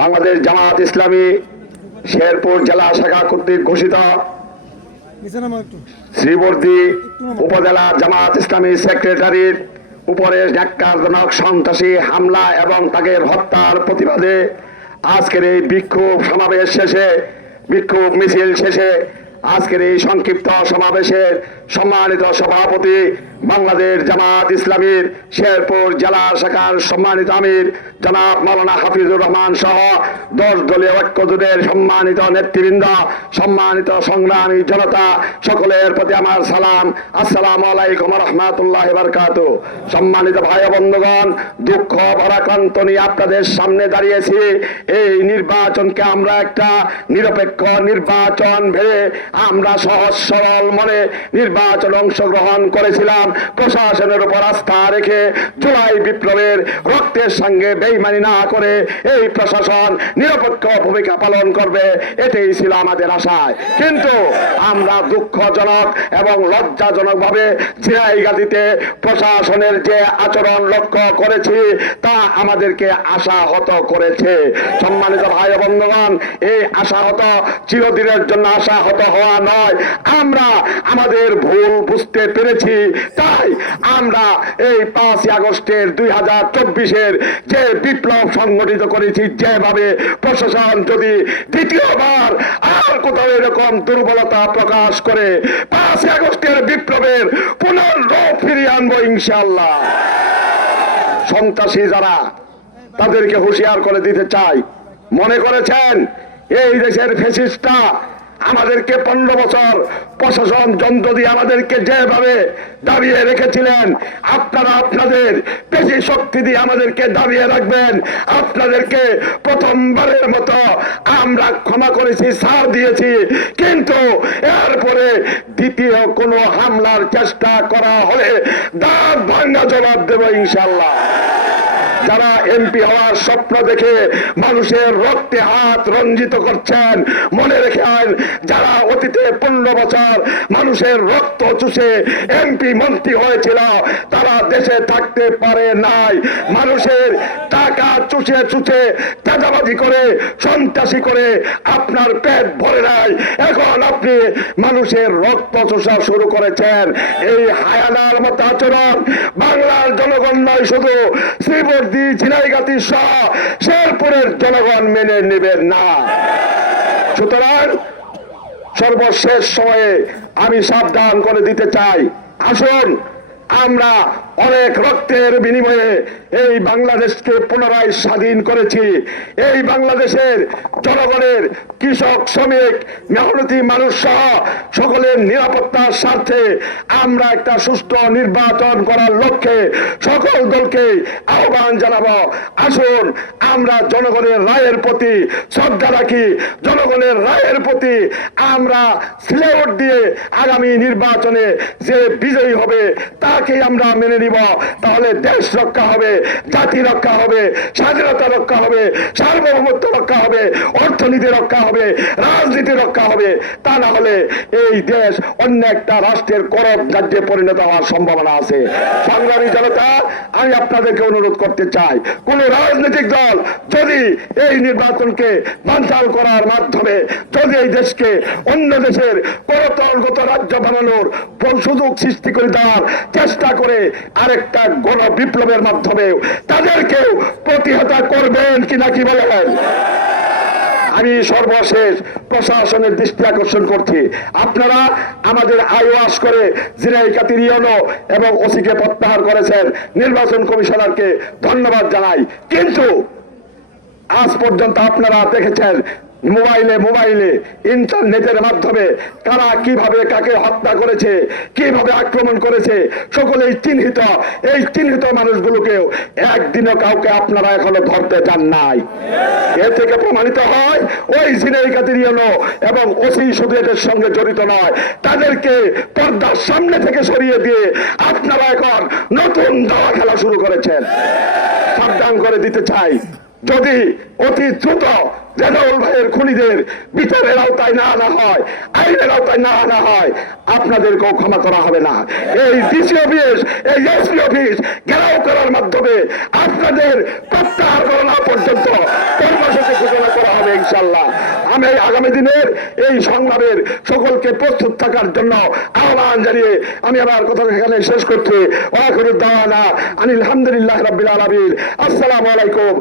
বাংলাদেশ জামাত ইসলামী শেরপুর জেলা শাখা কর্তৃক ঘোষিত শ্রীবর্দী উপজেলা জামাত ইসলামী সেক্রেটারির উপরে ন্যাক্কারজনক সন্ত্রাসী হামলা এবং তাকে হত্যার প্রতিবাদে আজকের এই বিক্ষোভ সমাবেশ শেষে বিক্ষোভ মিছিল শেষে আজকের এই সংক্ষিপ্ত সমাবেশের সম্মানিত সভাপতি বাংলাদেশ জামাত ইসলামীর শেরপুর জেলা শাখার সম্মানিত আমির জনাব মাওলানা হাফিজুর রহমান সহ দশ দলীয় ঐক্য জোটের সম্মানিত নেতৃবৃন্দ, সম্মানিত সংগ্রামী জনতা, সকলের প্রতি আমার সালাম। আসসালাম আলাইকুম রহমাতুল্লাহ বারকাত সম্মানিত ভাই বন্ধুগণ, দুঃখ, ভারাক্রান্ত নিয়ে আপনাদের সামনে দাঁড়িয়েছি। এই নির্বাচনকে আমরা একটা নিরপেক্ষ নির্বাচন ভেবে আমরা সহজ সরল মনে নির্বাচন অংশগ্রহণ করেছিলাম। প্রশাসনের উপর আস্থা রেখে জুলাই বিপ্লবের রক্তের সঙ্গে বেইমানি না করে এই প্রশাসন নিরপেক্ষ ভূমিকা পালন করবে, এটাই ছিল আমাদের আশায়। কিন্তু আমরা দুঃখজনক এবং লজ্জাজনক ভাবে জিরাইগাদিতে প্রশাসনের যে আচরণ লক্ষ্য করেছি, তা আমাদেরকে আশাহত করেছে। সম্মানিত ভাই বন্ধুগণ, এই আশাহত চিরদিনের জন্য আশাহত হওয়া নয়। আমরা আমাদের ভুল বুঝতে পেরেছি তাই আমরা এই পাঁচই আগস্টের দুই হাজার চব্বিশের যে বিপ্লব সংগঠিত করেছি, যেভাবে প্রশাসন যদি দ্বিতীয়বার আর কোথাও এরকম দুর্বলতা প্রকাশ করে পাঁচই আগস্টের বিপ্লবের পুনর্রূপ ফিরিয়ে আনব ইনশাল্লাহ সন্ত্রাসী যারা, তাদেরকে হুঁশিয়ার করে দিতে চাই। মনে করেছেন, এই দেশের ফেসিস্টটা আমাদেরকে পনেরো বছর প্রশাসন যন্ত্র দিয়ে আমাদেরকে যেভাবে দাবিয়ে রেখেছিলেন, আপনারা আপনাদের বেশি শক্তি দিয়ে আমাদেরকে দাবিয়ে রাখবেন। আপনাদেরকে প্রথমবারের মতো আমরা ক্ষমা করেছি, সার দিয়েছি। কিন্তু এরপরে দ্বিতীয় কোনো হামলার চেষ্টা করা হলে দাঁত ভাঙ্গা জবাব দেবো ইনশাল্লাহ যারা এমপি হওয়ার স্বপ্ন দেখে মানুষের রক্তে হাত রঞ্জিত করছেন, মনে রেখেন যারা অতীতে পনেরো বছর মানুষের রক্ত চুষে এমপি মন্ত্রী হয়েছিল, তারা দেশে থাকতে পারে নাই। মানুষের টাকা চুষে চুষে চাঁদাবাজি করে, সন্ত্রাসী করে আপনার পেট ভরে নাই। এখন আপনি মানুষের রক্ত চুষা শুরু করেছেন। এই হায়ানার মতো আচরণ বাংলার জনগণ নয়, শুধু শ্রীবর্দী ঝিনাইগাতি সহ শেরপুরের জনগণ মেনে নেবেন না। সুতরাং সর্বশেষ সময়ে আমি সাবধান করে দিতে চাই। আসুন, আমরা অনেক রক্তের বিনিময়ে এই বাংলাদেশকে পুনরায় স্বাধীন করেছি। এই বাংলাদেশের জনগণের কৃষক, শ্রমিক, মেহনতি মানুষ সহ সকলের নিরাপত্তার স্বার্থে আমরা একটা সুষ্ঠু নির্বাচন করার লক্ষ্যে সকল দলকে আহ্বান জানাব। আসুন, আমরা জনগণের রায়ের প্রতি শ্রদ্ধা রাখি। জনগণের রায়ের প্রতি আমরা সিলেট দিয়ে আগামী নির্বাচনে যে বিজয়ী হবে তাকে আমরা মেনে নিব, তাহলে দেশ রক্ষা হবে, জাতি রক্ষা হবে, স্বাধীনতা রক্ষা হবে, সার্বভৌমত্ব রক্ষা হবে, অর্থনীতি রক্ষা হবে, রাজনীতি রক্ষা হবে। তা না হলে এই দেশ অন্য একটা রাষ্ট্রের করব রাজ্যে পরিণত হওয়ার সম্ভাবনা আছে। সংগ্রামী জনতা, আমি আপনাদেরকে অনুরোধ করতে চাই, কোন রাজনৈতিক দল যদি এই নির্বাচনকে বানচাল করার মাধ্যমে যদি এই দেশকে অন্য দেশের করতলগত রাজ্য বানানোর সুযোগ সৃষ্টি করে দেওয়ার চেষ্টা করে আরেকটা গণ বিপ্লবের মাধ্যমে তাদেরকেও প্রতিহতা করবেন কিনা কি বলেন? আমি সর্বশেষ প্রশাসনের দৃষ্টি আকর্ষণ করছি। আপনারা আমাদের আইওয়াস করে জিরাই কাতির ইয়নো এবং ওসিকে প্রত্যাহার করেছেন। নির্বাচন কমিশনারকে ধন্যবাদ জানাই। কিন্তু আজ পর্যন্ত আপনারা দেখেছেন মোবাইলে মোবাইলে ইন্টারনেটের মাধ্যমে কারা কীভাবে কাকে হত্যা করেছে কীভাবে আক্রমণ করেছে সকলেই চিহ্নিত। এই চিহ্নিত মানুষগুলোকেও একদিনও কাউকে আপনারা এখনও ধরতে চান নাই। এ থেকে প্রমাণিত হয় ওই জিনেই কাতিরিয়ানো এবং ওসি শুধু এদের সঙ্গে জড়িত নয়। তাদেরকে পর্দার সামনে থেকে সরিয়ে দিয়ে আপনারা এখন নতুন দাওয়া খেলা শুরু করেছেন। সাবধান করে দিতে চাই। যদি অতি দ্রুত রেজাউল ভাইয়ের খুনিদের বিচারের আওতায় না আনা হয়, আইনের আওতায় না আনা হয়, আপনাদেরকেও ক্ষমা করা হবে না। এই ডিসি অফিস, এই এসপি অফিস ঘেরাও করার মাধ্যমে আপনাদের প্রত্যাহার করা পর্যন্ত কর্মসূচি ঘোষণা করা হবে ইনশাল্লাহ আমি আগামী দিনের এই সংগ্রামের সকলকে প্রস্তুত থাকার জন্য আহ্বান জানিয়ে আমি আমার কথা এখানে শেষ করছি। ওয়াকুরুদ্দাওয়ানা আনিল হামদুলিল্লাহ রাব্বিল আলামিন। আসসালামু আলাইকুম